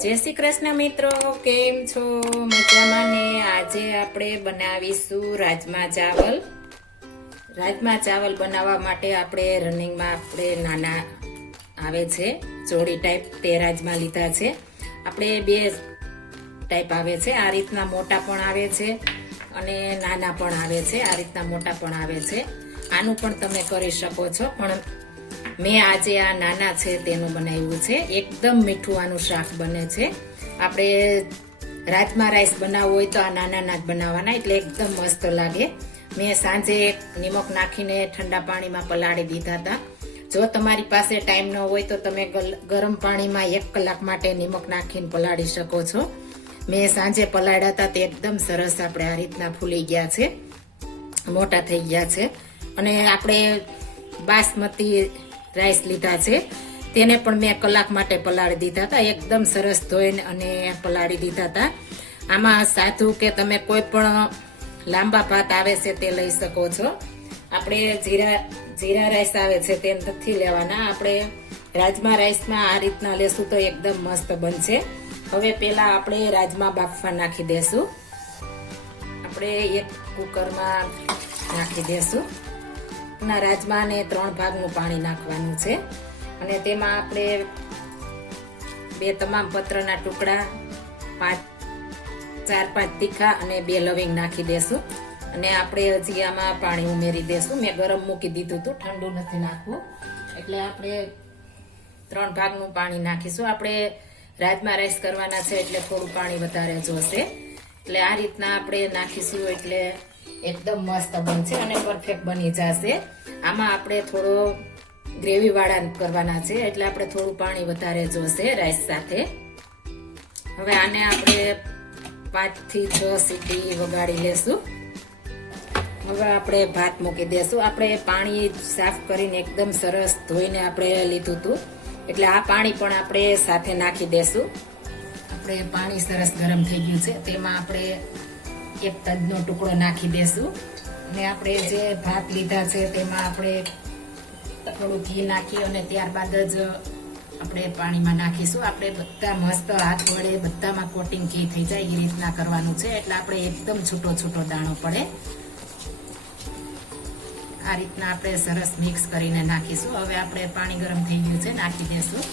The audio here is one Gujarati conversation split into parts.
જય શ્રી કૃષ્ણ મિત્રો, કેમ છો? મજામાં ને આજે આપણે બનાવીશું રાજમા ચાવલ. રાજમા ચાવલ બનાવવા માટે આપણે રનિંગમાં આપણે નાના આવે છે, જોડી ટાઈપ તે રાજમા લીધા છે. આપણે બે ટાઈપ આવે છે, આ રીતના મોટા પણ આવે છે અને નાના પણ આવે છે, આ રીતના મોટા પણ આવે છે. આનું પણ તમે કરી શકો છો, પણ મેં આજે આ નાના છે તેનું બનાવ્યું છે. એકદમ મીઠું આનું શાક બને છે. આપણે રાજમા રાઈસ બનાવવો હોય તો આ નાના નાના જ બનાવવાના, એટલે એકદમ મસ્ત લાગે. મેં સાંજે નિમક નાખીને ઠંડા પાણીમાં પલાળી દીધા હતા. જો તમારી પાસે ટાઈમ ન હોય તો તમે ગરમ પાણીમાં એક કલાક માટે નિમક નાખીને પલાળી શકો છો. મેં સાંજે પલાળ્યા હતા તે એકદમ સરસ આપણે આ રીતના ફૂલી ગયા છે. મોટા થઈ ગયા છે. અને આપણે બાસમતી રાઈસ લીધા છે. તેને પણ મેં કલાક માટે પલાળી દીધા હતા. એકદમ સરસ ધોઈને અને પલાળી દીધા હતા. આમાં સાધુ કે તમે કોઈ પણ લાંબા ભાત આવે છે તે લઈ શકો છો. આપણે જીરા જીરા રાઈસ આવે છે તે નથી લેવાના. આપણે રાજમા રાઈસમાં આ રીતના લેશું તો એકદમ મસ્ત બનશે. હવે પહેલાં આપણે રાજમા બાફવા નાખી દેશું. આપણે એક કુકરમાં નાખી દેશું. ના રાજમાને ત્રણ ભાગનું પાણી નાખવાનું છે. અને તેમાં આપણે બે તમામ પત્રના ટુકડા, પાંચ, ચાર, પાંચ તીખા અને બે લવિંગ નાખી દેશું. અને આપણે હજી આમાં પાણી ઉમેરી દેશું. મેં ગરમ મૂકી દીધું હતું, ઠંડુ નથી નાખવું. એટલે આપણે ત્રણ ભાગનું પાણી નાખીશું. આપણે રાજમા રાઈસ કરવાના છે એટલે થોડું પાણી વધારે જોશે એટલે આ રીતના આપણે નાખીશું એટલે એકદમ મસ્ત બનશે અને પરફેક્ટ બની જશે. આમાં આપણે થોડો ગ્રેવી વાળા કરવાના છે, એટલે આપણે થોડું પાણી વધારે જોશે રાઈસ સાથે. હવે આને આપણે પાંચથી છ સીટી વગાડી લેશું. હવે આપણે ભાત મૂકી દેશું. આપણે પાણી સાફ કરીને એકદમ સરસ ધોઈને આપણે લીધું હતું. એટલે આ પાણી પણ આપણે સાથે નાખી દેશું. આપણે પાણી સરસ ગરમ થઈ ગયું છે. તેમાં આપણે એક તજનો ટુકડો નાખી દેશું. ને આપણે જે ભાત લીધા છે તેમાં આપણે થોડું ઘી નાખી અને ત્યારબાદ જ આપણે પાણીમાં નાખીશું. આપણે બધા મસ્ત હાથ વડે બધામાં કોટિંગ ઘી થઈ જાય એ રીતના કરવાનું છે. એટલે આપણે એકદમ છૂટો છૂટો દાણો પડે. આ રીતના આપણે સરસ મિક્સ કરીને નાખીશું. હવે આપણે પાણી ગરમ થઈ ગયું છે, નાખી દેશું.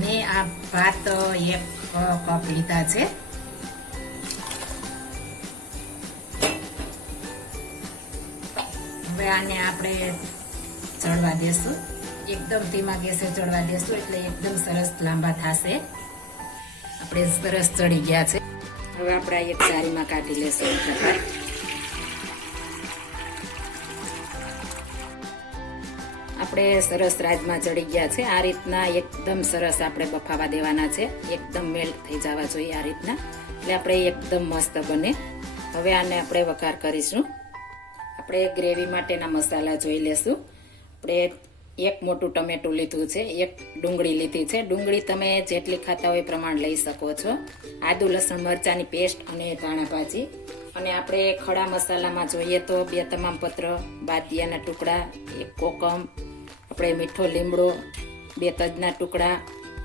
મેં આ ભાત એક કપ લીધા છે હવે આને આપણે ચડવા દેશું. એકદમ ધીમા ગેસે ચડવા દેશું એટલે એકદમ સરસ લાંબા થશે. આપણે સરસ ચડી ગયા છે. હવે આપણે એક સારીમાં કાઢી લેશું. આપણે સરસ રાજમાં ચડી ગયા છે. આ રીતના એકદમ સરસ આપણે બફાવા દેવાના છે. એકદમ મેલ્ટ થઈ જવા જોઈએ આ રીતના. એટલે આપણે એકદમ મસ્ત બને. હવે આને આપણે વઘાર કરીશું. આપણે ગ્રેવી માટેના મસાલા જોઈ લેશું. આપણે એક મોટું ટમેટું લીધું છે. એક ડુંગળી લીધી છે. ડુંગળી તમે જેટલી ખાતા હોય પ્રમાણ લઈ શકો છો. આદુ, લસણ, મરચાંની પેસ્ટ અને ધાણા ભાજી. અને આપણે ખડા મસાલામાં જોઈએ તો બે તમામ પત્ર બાદિયાના ટુકડા, એક કોકમ આપણે મીઠો લીમડો, બે તજના ટુકડા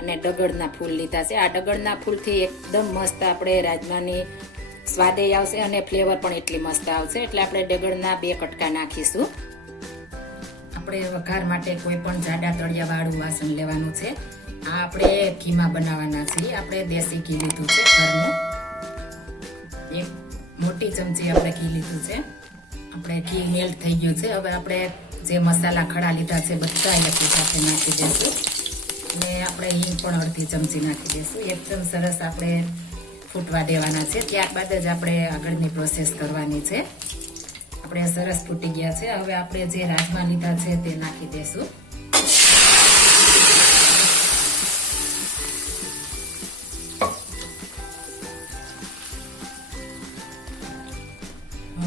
અને ડગડના ફૂલ લીધા છે. આ ડગડના ફૂલથી એકદમ મસ્ત આપણે રાજમાની સ્વાદે આવશે અને ફ્લેવર પણ એટલી મસ્ત આવશે. એટલે આપણે ડગડના બે કટકા નાખીશું. આપણે વઘાર માટે કોઈ પણ જાડા તળિયાવાળું વાસણ લેવાનું છે. આ આપણે ઘીમાં બનાવવાના છીએ. આપણે દેશી ઘી લીધું છે ઘરનું. એક મોટી ચમચી આપણે ઘી લીધું છે. આપણે ઘી મેલ્ટ થઈ ગયું છે. હવે આપણે જે મસાલા ખડા લીધા છે, બધા એકી સાથે નાખી દઈશું અને આપણે હિંગ પણ અડધી ચમચી નાખી દઈશું એકદમ સરસ આપણે ફૂટવા દેવાના છે. ત્યારબાદ જ આપણે આગળની પ્રોસેસ કરવાની છે. આપણે સરસ ફૂટી ગયા છે. હવે આપણે જે રાજમા લીધા છે તે નાખી દઈશું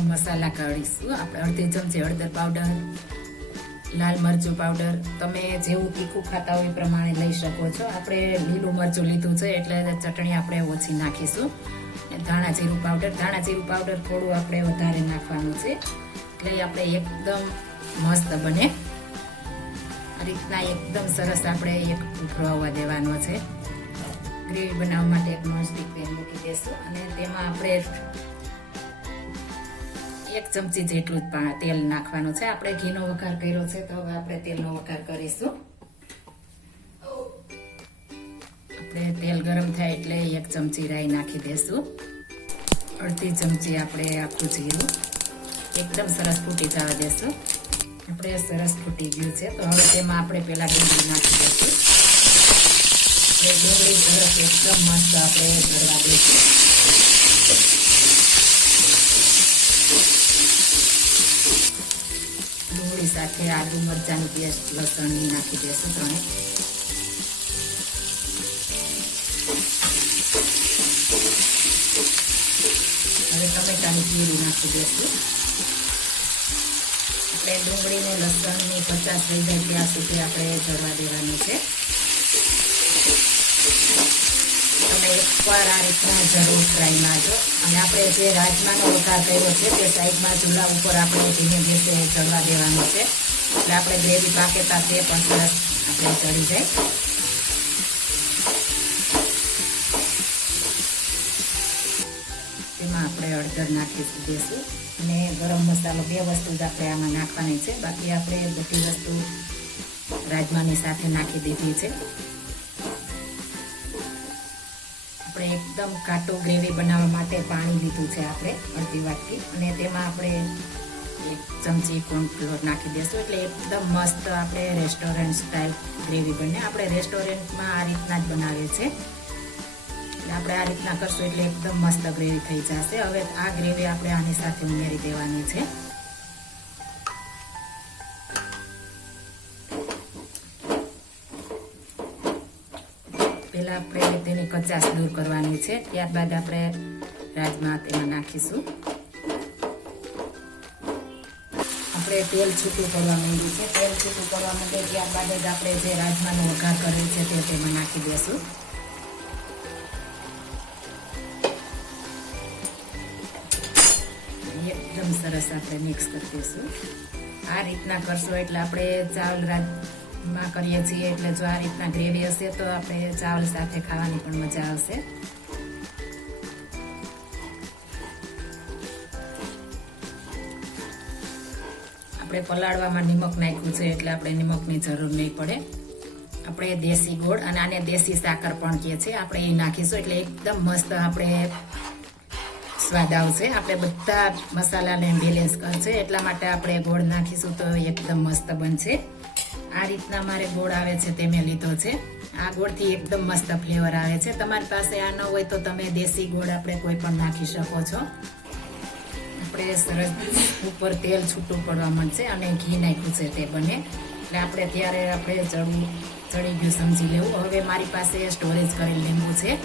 મસાલા કાઢીશું. આપણે અડધી ચમચી હળદર પાવડર લાલ મરચું પાવડર તમે જેવું તીખું ખાતા હોય એ પ્રમાણે લઈ શકો છો. આપણે લીલું મરચું લીધું છે એટલે ચટણી આપણે ઓછી નાખીશું. ધાણા જીરું પાવડર ધાણા જીરું પાવડર થોડું આપણે વધારે નાખવાનું છે. એટલે આપણે એકદમ મસ્ત બને. આ રીતના એકદમ સરસ આપણે એક ઉભરાવવા દેવાનો છે. ગ્રેવી બનાવવા માટે એક નોનસ્ટિક પેન મૂકી દેશું અને તેમાં આપણે એક ચમચી જેટલું જ તેલ નાખવાનું છે. આપણે ઘીનો વઘાર કર્યો છે, તો હવે આપણે તેલનો વઘાર કરીશું. આપણે તેલ ગરમ થાય એટલે એક ચમચી રાઈ નાખી દેશું. અડધી ચમચી આપણે આખું જીરું. એકદમ સરસ ફૂટી જવા દેશું. આપણે સરસ ફૂટી ગયું છે, તો હવે તેમાં આપણે પહેલાં ડુંગળી નાખી દઈશું ડુંગળી સરસ એકદમ મસ્ત આપણે ગળવા દઈશું સાથે આદુ મરચાંની પેસ્ટ લસણની નાખી દેશું ત્રણે. હવે ટમેટાની પ્યુરી નાખી દેશું. આપણે ડુંગળીને લસણની પચાસ થઈ જાય ત્યાં સુધી આપણે જરવા દેવાનું છે તમે એકવાર આ રીતના જરૂર ટ્રાય મારજો. અને આપણે જે રાજમાનો વઘાર કર્યો છે, તે સાઈડમાં ચૂલા ઉપર આપણે ધીમે ધીમે ચડવા દેવાનો છે. એટલે આપણે ગ્રેવી પાકે તે પણ સરસ આપણે ચડી જાય. તેમાં આપણે અડધર નાખી દેશું અને ગરમ મસાલો બે વસ્તુ જ આપણે આમાં નાખવાની છે. બાકી આપણે બધી વસ્તુ રાજમાની સાથે નાખી દીધી છે. આપણે એકદમ કાટું ગ્રેવી બનાવવા માટે પાણી લીધું છે આપણે અડધી વાટકી. અને તેમાં આપણે એક ચમચી કોર્નફ્લોર નાખી દઈશું એટલે એકદમ મસ્ત આપણે રેસ્ટોરન્ટ સ્ટાઇલ ગ્રેવી બને. આપણે રેસ્ટોરન્ટમાં આ રીતના જ બનાવીએ છીએ. આપણે આ રીતના કરશું એટલે એકદમ મસ્ત ગ્રેવી થઈ જશે. હવે આ ગ્રેવી આપણે આની સાથે ઉમેરી દેવાની છે. પહેલા આપણે તેની કચાશ દૂર કરવાની છે. ત્યારબાદ આપણે રાજમા તેમાં નાખીશું. આપણે તેલ છૂટું કરવા માંડ્યું છે. તેલ છૂટું કરવા માટે ત્યારબાદ જ આપણે જે રાજમાનો વઘાર કર્યો છે તે તેમાં નાખી દેશું. એકદમ સરસ આપણે મિક્સ કરી દઈશું આ રીતના કરશો એટલે આપણે ચાવલ રાજમાં કરીએ છીએ એટલે જો આ રીતના ગ્રેવી હશે તો આપણે ચાવલ સાથે ખાવાની પણ મજા આવશે. આપણે પલાળવામાં નિમક નાખ્યું છે એટલે આપણે નિમકની જરૂર નહીં પડે. આપણે દેશી ગોળ અને આને દેશી સાકર પણ કહે છે. આપણે એ નાખીશું એટલે એકદમ મસ્ત આપણે સ્વાદ આવશે. આપણે બધા મસાલાને બેલેન્સ કરશે. એટલા માટે આપણે ગોળ નાખીશું તો એકદમ મસ્ત બનશે. આ રીતના મારે ગોળ આવે છે તે મેં લીધો છે. આ ગોળથી એકદમ મસ્ત ફ્લેવર આવે છે. તમારી પાસે આ ન હોય તો તમે દેશી ગોળ આપણે કોઈ પણ નાખી શકો છો. આપણે સરસ ઉપર તેલ છૂટું પડવા માંડશે અને ઘી નાખ્યું છે તે બને. એટલે આપણે ત્યારે આપણે ચડવું, ચડી ગયું સમજી લેવું. હવે મારી પાસે સ્ટોરેજ કરેલ લીંબુ છે.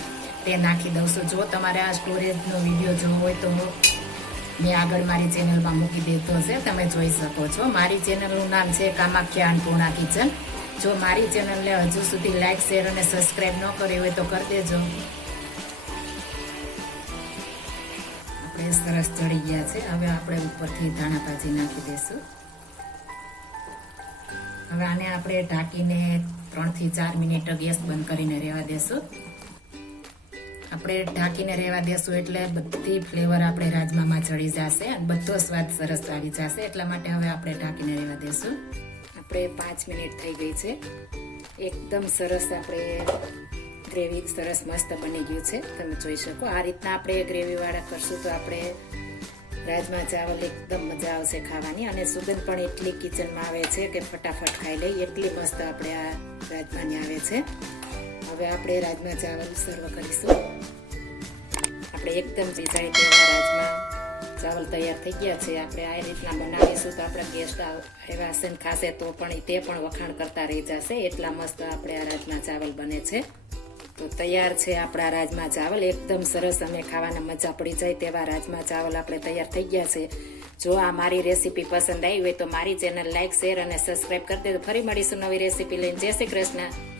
તે નાખી દઉં છું. જો તમારે આ સ્ટોરેજનો વીડિયો જોવો હોય તો મેં આગળ મારી ચેનલમાં મૂકી દીધો છે, તમે જોઈ શકો છો. મારી ચેનલનું નામ છે કામાખ્યા અન્નપૂર્ણા કિચન. જો મારી ચેનલને હજુ સુધી લાઈક શેર અને સબસ્ક્રાઈબ ન કરી હોય તો કરી દેજો. આપણે સરસ ચડી ગયા છે. હવે આપણે ઉપરથી ધાણા ભાજી નાખી દઈશું. હવે આને આપણે ઢાંકીને ત્રણથી ચાર મિનિટ ગેસ બંધ કરીને રહેવા દેશું. આપણે ઢાંકીને રહેવા દેશું એટલે બધી ફ્લેવર આપણે રાજમામાં ચડી જશે અને બધો સ્વાદ સરસ આવી જશે એટલા માટે હવે આપણે ઢાંકીને રહેવા દેશું. આપણે પાંચ મિનિટ થઈ ગઈ છે. એકદમ સરસ આપણે ગ્રેવી સરસ મસ્ત બની ગયું છે. તમે જોઈ શકો આ રીતના આપણે ગ્રેવીવાળા કરશું તો આપણે રાજમા ચાવલ એકદમ મજા આવશે ખાવાની અને સુગંધ પણ એટલી કિચનમાં આવે છે કે ફટાફટ ખાઈ લઈ એટલી મસ્ત આપણે આ રાજમાની આવે છે. હવે આપણે રાજમા ચાવલ સર્વ કરીશું. આપણે એકદમ રીઝાય તેવા રાજમા ચાવલ તૈયાર થઈ ગયા છે. આપણે આ રીતના બનાવીશું તો આપણા ગેસ્ટ આવ્યા હશે ને ખાશે તો પણ તે પણ વખાણ કરતા રહી જશે. એટલા મસ્ત આપણે આ રાજમાં ચાવલ બને છે. તો તૈયાર છે આપણા રાજમા ચાવલ. એકદમ સરસ અને ખાવાના મજા પડી જાય તેવા રાજમા ચાવલ આપણે તૈયાર થઈ ગયા છે. જો આ મારી રેસીપી પસંદ આવી હોય તો મારી ચેનલ લાઈક, શેર અને સબસ્ક્રાઈબ કરી દેજો. ફરી મળીશું નવી રેસીપી લઈને. જય શ્રી કૃષ્ણ.